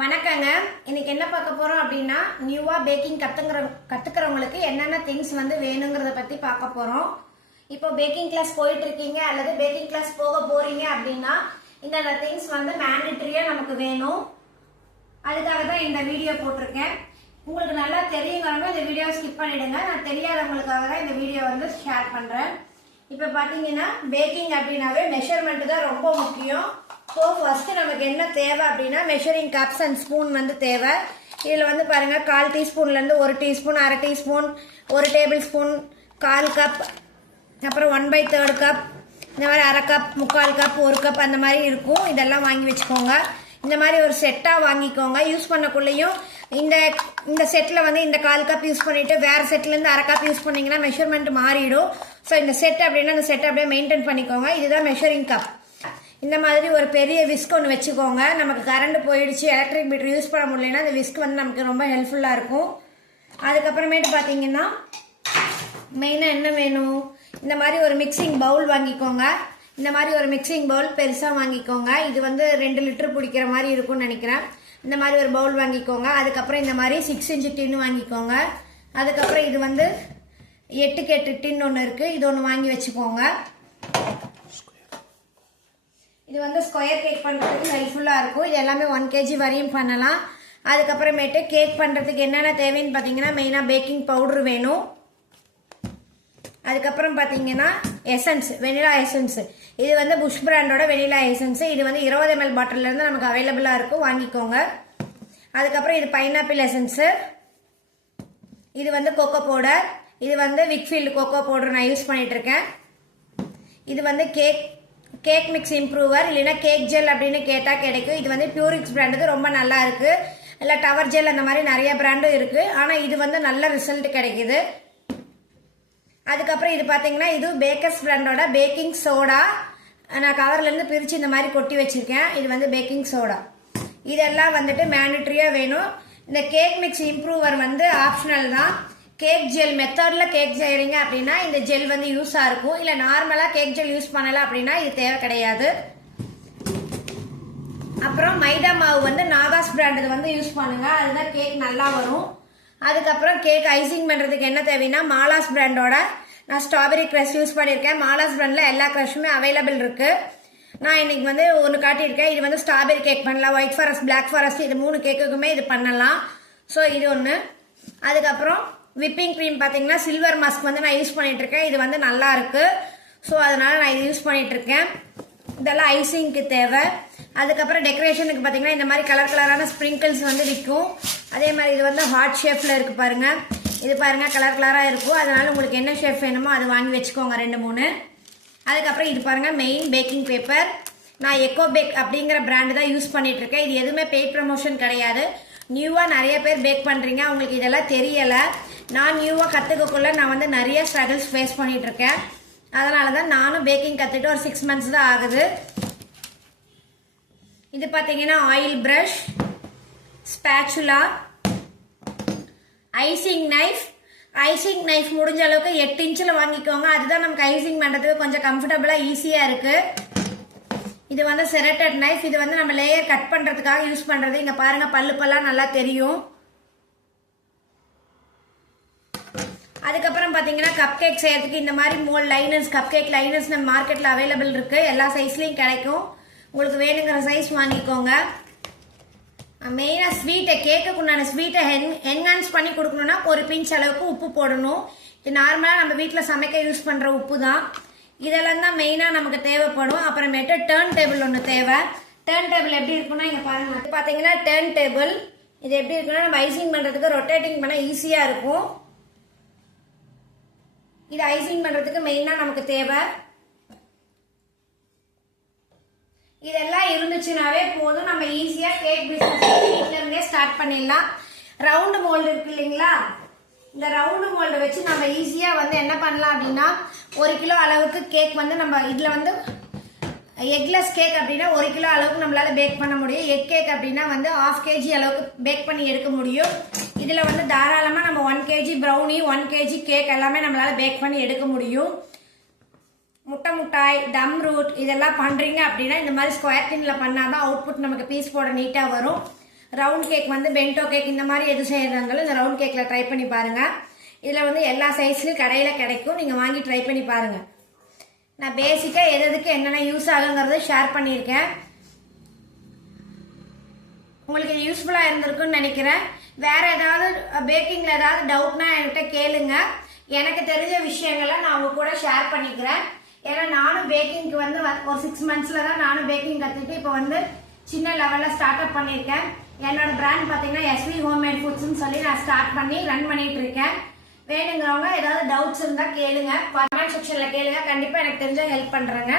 வணக்கங்க. இன்னைக்கு என்ன பார்க்க போறோம் அப்படின்னா நியூவா பேக்கிங் கத்துக்கிறவங்களுக்கு என்னென்ன திங்ஸ் வேணுங்கிறத பத்தி பார்க்க போறோம். இப்போ பேக்கிங் கிளாஸ் போயிட்டு இருக்கீங்க அல்லது பேக்கிங் கிளாஸ் போக போறீங்க அப்படின்னா இந்த திங்ஸ் மேண்டேட்டரியா நமக்கு வேணும். அதுக்காக தான் இந்த வீடியோ போட்டிருக்கேன். உங்களுக்கு நல்லா தெரியுங்கிறவங்க இந்த வீடியோ ஸ்கிப் பண்ணிடுங்க. நான் தெரியாதவங்களுக்காக தான் இந்த வீடியோ ஷேர் பண்றேன். இப்போ பார்த்தீங்கன்னா பேக்கிங் அப்படின்னாவே மெஷர்மெண்ட் தான் ரொம்ப முக்கியம். ஸோ ஃபர்ஸ்ட் நமக்கு என்ன தேவை அப்படின்னா மெஷரிங் கப்ஸ் அண்ட் ஸ்பூன் தேவை. இதில் பாருங்க 1/4 டீஸ்பூன்லேருந்து 1 teaspoon, 1/2 teaspoon, 1 table spoon, 1/4 cup, அப்புறம் 1/3 கப், இந்த மாதிரி 1/2 கப், 3/4 கப், 1 கப் அந்த மாதிரி இருக்கும். இதெல்லாம் வாங்கி வச்சுக்கோங்க. இந்த மாதிரி ஒரு செட்டாக வாங்கிக்கோங்க. யூஸ் பண்ணக்குள்ளேயும் இந்த செட்டில் இந்த 1/4 கப் யூஸ் பண்ணிட்டு வேறு செட்லேருந்து 1/2 கப் யூஸ் பண்ணிங்கன்னா மெஷர்மெண்ட் மாறிடும். ஸோ இந்த செட் அப்படின்னா இந்த செட்டை அப்படியே மெயின்டைன் பண்ணிக்கோங்க. இதுதான் மெஷரிங் கப். இந்த மாதிரி ஒரு பெரிய விஸ்க் ஒன்று வச்சுக்கோங்க. நமக்கு கரண்ட் போயிடுச்சு, எலக்ட்ரிக் மீட்டர் யூஸ் பண்ண முடியலன்னா இந்த விஸ்க் நமக்கு ரொம்ப ஹெல்ப்ஃபுல்லாக இருக்கும். அதுக்கப்புறமேட்டு பார்த்தீங்கன்னா மெயினாக என்ன வேணும், இந்த மாதிரி ஒரு மிக்சிங் பவுல் வாங்கிக்கோங்க. இந்த மாதிரி ஒரு மிக்சிங் பவுல் பெருசாக வாங்கிக்கோங்க. இது 2 லிட்டர் பிடிக்கிற மாதிரி இருக்கும்னு நினைக்கிறேன். இந்த மாதிரி ஒரு பவுல் வாங்கிக்கோங்க. அதுக்கப்புறம் இந்த மாதிரி 6 இன்ச் டின்னு வாங்கிக்கோங்க. அதுக்கப்புறம் இது 8க்கு 8 டின் ஒன்று இருக்குது. இது ஒன்று வாங்கி வச்சுக்கோங்க. இது ஸ்கொயர் கேக் பண்ணுறதுக்கு ஹெல்ப்ஃபுல்லாக இருக்கும். இது எல்லாமே 1 kg வரையும் பண்ணலாம். அதுக்கப்புறமேட்டு கேக் பண்ணுறதுக்கு என்னென்ன தேவைன்னு பார்த்தீங்கன்னா மெயினாக பேக்கிங் பவுடர் வேணும். அதுக்கப்புறம் பார்த்தீங்கன்னா எசன்ஸ், வெனிலா எசன்ஸ். இது புஷ் பிராண்டோட வெனிலா எசன்ஸ். இது 20 ml பாட்டிலேருந்து நமக்கு அவைலபிளாக இருக்கும், வாங்கிக்கோங்க. அதுக்கப்புறம் இது பைனாப்பிள் எசன்ஸு. இது கோகோ பவுடர். இது விக்ஃபீல்டு கோகோ பவுடர் நான் யூஸ் பண்ணிட்டு இருக்கேன். இது கேக் மிக்ஸ் இம்ப்ரூவர் இல்லைன்னா கேக் ஜெல் அப்படின்னு கேட்டால் கிடைக்கும். இது பியூரிக்ஸ் பிராண்டுக்கு ரொம்ப நல்லா இருக்கு. இல்லை டவர் ஜெல் அந்த மாதிரி நிறைய பிராண்டும் இருக்கு. ஆனால் இது நல்ல ரிசல்ட் கிடைக்குது. அதுக்கப்புறம் இது பார்த்தீங்கன்னா இது பேக்கர்ஸ் பிராண்டோட பேக்கிங் சோடா. நான் கவர்லேருந்து பிரித்து இந்த மாதிரி கொட்டி வச்சிருக்கேன். இது பேக்கிங் சோடா. இதெல்லாம் மேண்டேட்டரியாக வேணும். இந்த கேக் மிக்ஸ் இம்ப்ரூவர் ஆப்ஷனல் தான். கேக் ஜெல் மெத்தடில் கேக் செய்கிறீங்க அப்படின்னா இந்த ஜெல் யூஸாக இருக்கும். இல்லை நார்மலாக கேக் ஜெல் யூஸ் பண்ணலை அப்படின்னா இது தேவை கிடையாது. அப்புறம் மைதா மாவு நாகாஸ் பிராண்டு யூஸ் பண்ணுங்க. அதுதான் கேக் நல்லா வரும். அதுக்கப்புறம் கேக் ஐசிங் பண்ணுறதுக்கு என்ன தேவைன்னா மாலாஸ் பிராண்டோட நான் ஸ்ட்ராபெரி க்ரஷ் யூஸ் பண்ணியிருக்கேன். மாலாஸ் பிராண்டில் எல்லா க்ரஷுமே அவைலபிள் இருக்குது. நான் இன்னைக்கு ஒன்று காட்டியிருக்கேன். இது ஸ்ட்ராபெரி கேக் பண்ணலாம், ஒயிட் ஃபாரஸ்ட், பிளாக் ஃபாரஸ்ட், இது 3 கேக்குக்குமே இது பண்ணலாம். ஸோ இது ஒன்று. அதுக்கப்புறம் விப்பிங் க்ரீம் பார்த்தீங்கன்னா சில்வர் மாஸ்க் நான் யூஸ் பண்ணிட்டு இருக்கேன். இது நல்லா இருக்கு. ஸோ அதனால நான் இது யூஸ் பண்ணிட்டு இருக்கேன். இதெல்லாம் ஐசிங்க்கு தேவை. அதுக்கப்புறம் டெக்கரேஷனுக்கு பார்த்தீங்கன்னா இந்த மாதிரி கலர் கலரான ஸ்ப்ரிங்கிள்ஸ் விற்கும். அதே மாதிரி இது ஹார்ட் ஷேப்பில் இருக்கு பாருங்க. இது பாருங்க கலர் கலராக இருக்கும். அதனால உங்களுக்கு என்ன ஷேப் வேணுமோ அது வாங்கி வச்சுக்கோங்க 2-3. அதுக்கப்புறம் இது பாருங்க மெயின் பேக்கிங் பேப்பர். நான் எக்கோ பேக் அப்படிங்கிற பிராண்டு தான் யூஸ் பண்ணிட்டு இருக்கேன். இது எதுவுமே பெய்ட் ப்ரமோஷன் கிடையாது. நியூவாக நிறைய பேர் பேக் பண்ணுறீங்க, அவங்களுக்கு இதெல்லாம் தெரியலை. நான் நியூவாக கற்றுக்கக்குள்ள நான் நிறைய ஸ்ட்ரகிள்ஸ் ஃபேஸ் பண்ணிட்டு இருக்கேன். அதனால தான் நானும் பேக்கிங் கற்றுட்டு ஒரு 6 months தான் ஆகுது. இது பார்த்தீங்கன்னா oil brush, spatula, icing knife. Icing knife முடிஞ்ச அளவுக்கு 8 inchல வாங்கிக்கோங்க. அதுதான் நமக்கு ஐசிங் பண்ணுறதுக்கு கொஞ்சம் கம்ஃபர்டபுளாக ஈஸியாக இருக்குது. இது செரட்டட் நைஃப். இது நம்ம லேயர் கட் பண்ணுறதுக்காக யூஸ் பண்ணுறது. இங்கே பாருங்க பல்லெல்லாம் நல்லா தெரியும். அதுக்கப்புறம் பார்த்தீங்கன்னா கப் கேக் செய்யறதுக்கு இந்த மாதிரி mole liners, cup cake liners நம்ம மார்க்கெட்டில் அவைலபிள் இருக்கு. எல்லா சைஸ்லையும் கிடைக்கும். உங்களுக்கு வேணுங்கிற சைஸ் வாங்கிக்கோங்க. மெயினாக ஸ்வீட்டை, கேக்குக்கு உண்டான ஸ்வீட்டை என்ஹான்ஸ் பண்ணி கொடுக்கணும்னா 1 pinch அளவுக்கு உப்பு போடணும். இது நார்மலாக நம்ம வீட்டில் சமைக்க யூஸ் பண்ணுற உப்பு தான். இதெல்லாம் தான் மெயினாக நமக்கு தேவைப்படும். அப்புறமேட்டு டர்ன் டேபிள் ஒன்று தேவை. டர்ன் டேபிள் எப்படி இருக்குன்னா இங்கே பாருங்க. பார்த்தீங்கன்னா டர்ன் டேபிள் இது எப்படி இருக்குன்னா நம்ம ஐசிங் பண்ணுறதுக்கு ரொட்டேட்டிங் பண்ண ஈஸியாக இருக்கும். இது ஐசிங் பண்ணுறதுக்கு மெயினாக நமக்கு தேவை. இதெல்லாம் இருந்துச்சுனாவே போதும், நம்ம ஈஸியாக கேக் பிஸ்னஸ் வீட்டில் இருந்தே ஸ்டார்ட் பண்ணிடலாம். ரவுண்டு மோல்டு இருக்கு இல்லைங்களா, இந்த ரவுண்டு மோல்டை வச்சு நம்ம ஈஸியாக என்ன பண்ணலாம் அப்படின்னா 1 கிலோ அளவுக்கு கேக் நம்ம இதில் எக்லெஸ் கேக் அப்படின்னா 1 கிலோ அளவுக்கு நம்மளால பேக் பண்ண முடியும். எக் கேக் அப்படின்னா 1/2 kg அளவுக்கு பேக் பண்ணி எடுக்க முடியும். இதில் தாராளமாக நம்ம 1 kg ப்ரௌனி, 1 kg கேக் எல்லாமே நம்மளால பேக் பண்ணி எடுக்க முடியும். முட்டை முட்டாய், டம் ரூட் இதெல்லாம் பண்ணுறீங்க அப்படின்னா இந்த மாதிரி ஸ்கொயர் டின்ல பண்ணாதான் அவுட்புட் நமக்கு பீஸ் போட நீட்டாக வரும். ரவுண்ட் கேக் வந்து பென்டோ கேக் இந்த மாதிரி எது செய்யறாங்களும் இந்த ரவுண்ட் கேக்கில் ட்ரை பண்ணி பாருங்கள். இதில் வந்து எல்லா சைஸ்லையும் கடையில் கிடைக்கும், நீங்கள் வாங்கி ட்ரை பண்ணி பாருங்கள். நான் பேசிக்காக எதுக்கு என்னென்ன யூஸ் ஆகுங்கிறத ஷேர் பண்ணியிருக்கேன். உங்களுக்கு யூஸ்ஃபுல்லாக இருந்திருக்குன்னு நினைக்கிறேன். வேறு ஏதாவது பேக்கிங்கில் ஏதாவது டவுட்னா என்கிட்ட கேளுங்க. எனக்கு தெரிஞ்ச விஷயங்களை நான் உங்க கூட ஷேர் பண்ணிக்கிறேன். ஏன்னா நானும் பேக்கிங்க்கு வந்து ஒரு 6 monthsல தான் நானும் பேக்கிங் கற்றுட்டு இப்போ வந்து சின்ன லெவலில் ஸ்டார்ட் அப் பண்ணியிருக்கேன். என்னோட பிராண்ட் பார்த்தீங்கன்னா எஸ்வி ஹோம்மேட் ஃபுட்ஸ்ன்னு சொல்லி நான் ஸ்டார்ட் பண்ணி ரன் பண்ணிட்டு இருக்கேன். வேணுங்கிறவங்க ஏதாவது டவுட்ஸ் இருந்தால் கேளுங்க, கமெண்ட் செக்ஷனில் கேளுங்க. கண்டிப்பாக எனக்கு தெரிஞ்ச ஹெல்ப் பண்ணுறேங்க.